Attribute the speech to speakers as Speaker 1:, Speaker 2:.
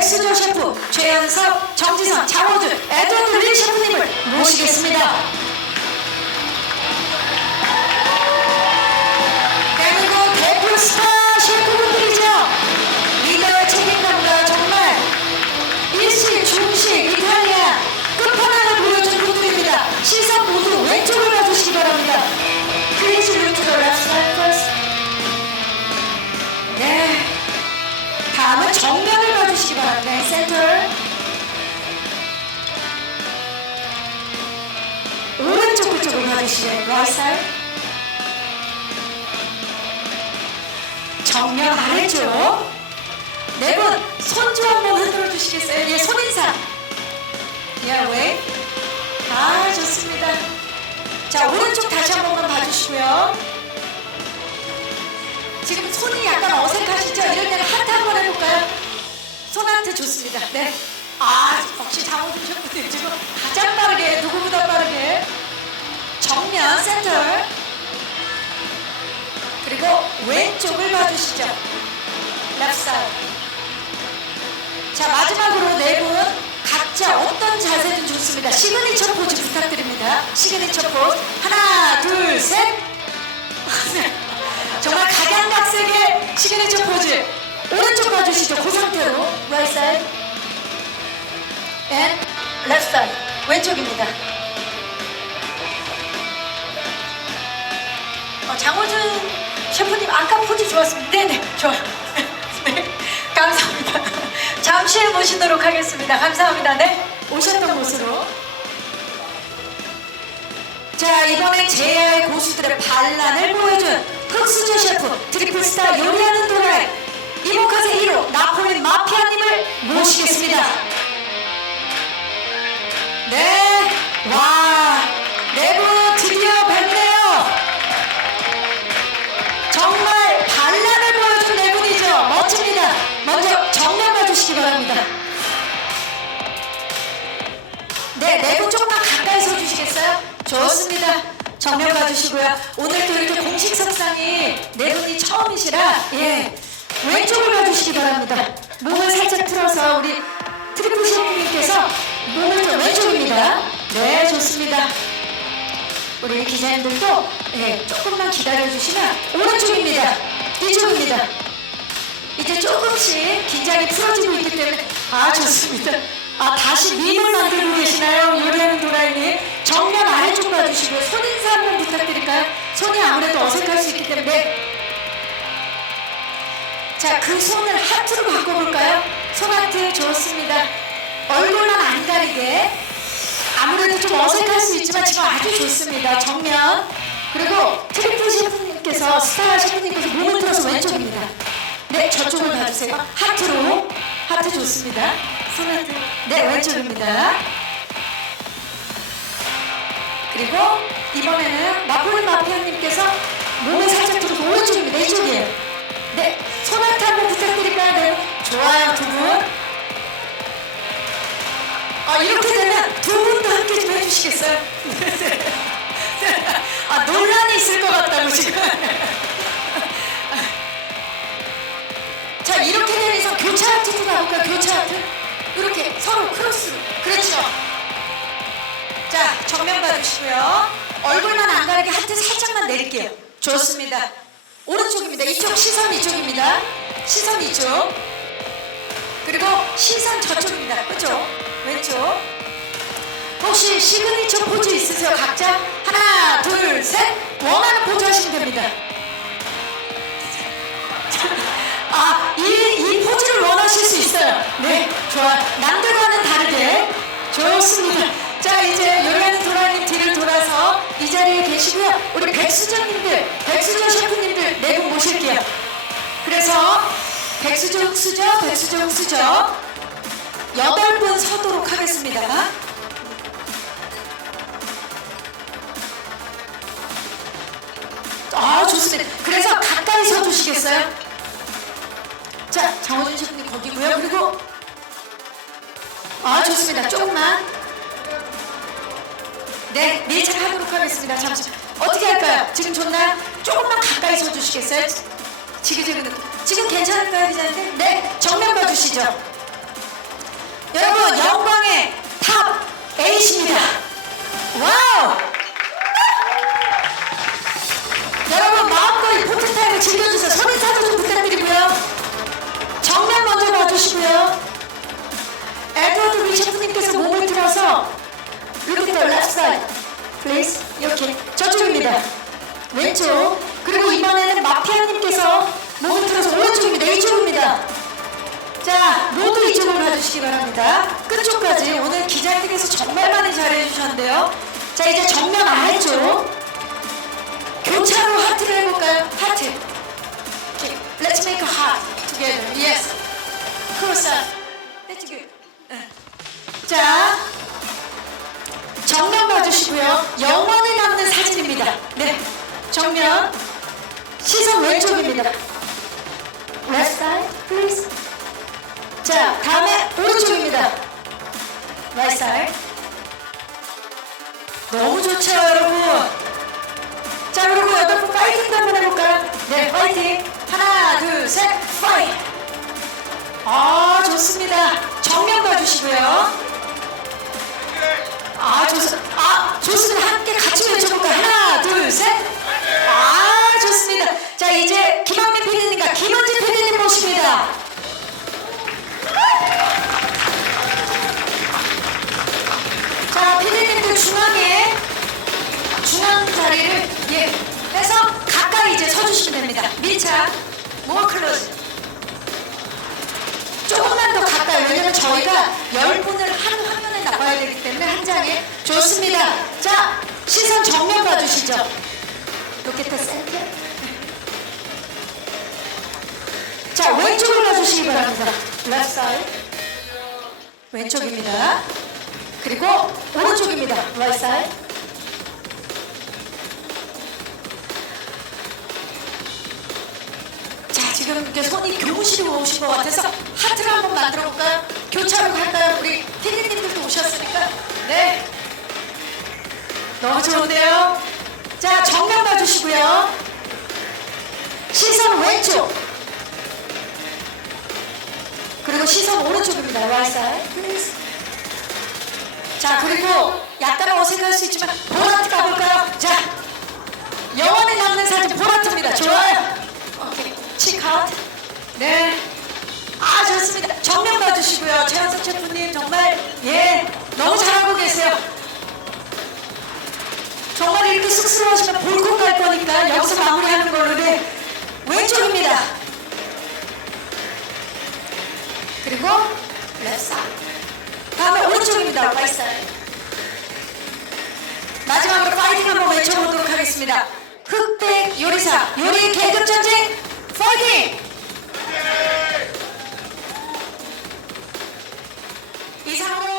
Speaker 1: 백수조 셰프, 최연석, 정지선, 장호준, 에드워드 리 셰프님을 모시겠습니다. 그리고 대표 스타 셰프분 right side. 정면 아래쪽. 네 분, 손좀 한번 흔들어 주시겠어요? 예, 손인사. 예, 왜? 아, 좋습니다. 자, 오른쪽 다시 한 번만 봐주시고요. 지금 손이 약간 어색하시죠? 이럴 때는 하트 한번 해볼까요? 손 하트 좋습니다. 네. 아, 역시 정면, 센터. 그리고 왼쪽을 봐주시죠. left side. 자 마지막으로 네 분 각자 어떤 자세든 좋습니다. 시그니처 포즈 부탁드립니다. 시그니처 포즈 하나 둘 셋. 정말 각양각색의 시그니처 포즈. 오른쪽 봐주시죠. 그 상태로 right side and left side 왼쪽입니다. 장호준 셰프님 아까 포즈 좋았습니다. 네네 좋아요. 네 감사합니다. 잠시 후에 모시도록 하겠습니다. 감사합니다. 네 오셨던 곳으로. 자 이번에 제야의 고수들의 반란을 보여준 흑수저 셰프 트리플 스타 요리하는 도라이 이모카세 1호 나폴린 마피아님을 모시겠습니다. 네, 좋습니다. 정면 봐주시고요. 오늘도 이렇게 공식 석상이 네 분이 처음이시라 예 왼쪽을 봐주시기 바랍니다. 몸을 살짝 틀어서 우리 트리플 셰프님께서 몸을 좀 왼쪽입니다. 네, 좋습니다. 우리 기자님들도 예, 조금만 기다려주시면 오른쪽입니다. 이쪽입니다. 이제 조금씩 긴장이 풀어지고 있기 때문에 아 좋습니다. 아 다시 밈을 만들고 계시나요? 요리하는 도라이님 정면 아래쪽 봐주시고 손 인사 한번 부탁드릴까요? 손이 아무래도 어색할 수 있기 때문에 자 그 손을 하트로 바꿔볼까요? 손 하트 좋습니다. 얼굴만 안 가리게 아무래도 좀 어색할 수 있지만 지금 아주 좋습니다. 정면 그리고 트리플 셰프님께서 스타 셰프님께서 몸을 틀어서 왼쪽입니다. 네 저쪽을 봐주세요. 하트로 하트 좋습니다. 손 하트 네 왼쪽입니다. 그리고 이번에는 마폴리 마피아님께서 몸을 살짝 들고 오른쪽입니다. 이쪽이에요. 네, 손 하트 한번 부탁드릴까요? 네, 좋아요 두 분. 아 이렇게 되면 두 분도 함께 좀 해주시겠어요? 아 논란이 있을 것 같다고 지금. 자 이렇게 되면 이상 교차 하트도 가볼까요? 교차 하트. 이렇게 서로 크로스로. 그렇죠. 자 정면 봐주시고요. 얼굴만 안 가리게 하트 살짝만 내릴게요. 좋습니다. 오른쪽입니다. 이쪽 시선 이쪽입니다. 시선 이쪽. 그리고 시선 저쪽입니다. 그죠? 왼쪽. 혹시 시그니처 포즈 있으세요? 각자 하나, 둘, 셋. 원하는 포즈 하시면 됩니다. 있어요. 네, 좋아. 남들과는 다르게. 좋습니다. 자, 이제 요리하는 도라님 뒤를 돌아서 이 자리에 계시고요. 우리 백수저님들, 백수저 셰프님들 네 분 모실게요. 그래서 백수저 흑수저, 백수저 흑수저 여덟 분 서도록 하겠습니다. 아, 좋습니다. 그래서 가까이 서 주시겠어요? 자, 장호준 셰프님 거기고요. 그리고 아, 좋습니다. 조금만. 네, 밀착하도록 하겠습니다. 잠시. 어떻게 할까요? 지금 좋나요? 조금만 가까이 서 주시겠어요? 지금 지금 괜찮을까요, 기자님? 네, 정면 봐주시죠. 여러분 영광의 탑 8입니다. 와우! 여러분 마음껏 이 포토타임을 즐겨주세요. 손인 사진 자, 모두 이쪽으로 가주시기 바랍니다. 끝쪽까지 오늘 기자님께서 정말 많이 잘해주셨는데요. 자, 이제 정면 아래쪽. 교차로 하트를 해볼까요? 하트. Okay, let's make a heart together. Yes. Up. That's good. 응. 자, 정면 봐주시고요. 영원히 남는 사진입니다. 네, 정면. 시선 왼쪽입니다. Left side, 좋죠, 여러분. 자, 그리고 여덟 분 파이팅도 한번 해볼까요? 네, 파이팅. 하나, 둘, 셋, 파이팅. 아, 좋습니다. 정면 봐주시고요. 아, 좋습, 아, 좋습니다. 함께 같이 외쳐볼까요? 하나, 둘, 셋. 아, 좋습니다. 자, 이제 김학민 PD님과 김원진 PD님 모십니다. 됩니다. 밀착, 모어 클로즈. 조금만 더 가까이 왜냐면 저희가 열 분을 한 화면에 나와야 되기 때문에 한 장에 좋습니다. 자 시선 정면 봐주시죠. 로켓터 센터. 자 왼쪽으로 가주시기 바랍니다. side. 왼쪽입니다. 그리고 오른쪽입니다. 지금 이 렇게 손이 교무실로 오신 것 같아서 하트를 한번 만들어 볼까요? 교차로 갈까요? 우리 피디님들도 오셨으니까. 네. 너무 좋은데요? 자, 정면 봐주시고요. 시선 왼쪽. 그리고 시선 오른쪽입니다. right side, please. 자, 그리고 약간 어색할 수 있지만 보라트 가볼까요? 자, 영원히 남는 사진 보라트입니다. 좋아요. 오케이. 치카웃. 네. 아, 좋습니다. 정면 봐주시고요. 최한석 셰프님 정말, 예, 너무 잘하고 계세요. 정말 이렇게 쑥스러우시면 볼콕 갈 거니까 여기서 마무리하는 걸로 네. 왼쪽입니다. 그리고 렛사. 다음에 오른쪽입니다. 와이스. 마지막으로 파이팅 한번 외쳐보도록 하겠습니다. 흑백 요리사 요리 계급 전쟁 서기! 이상호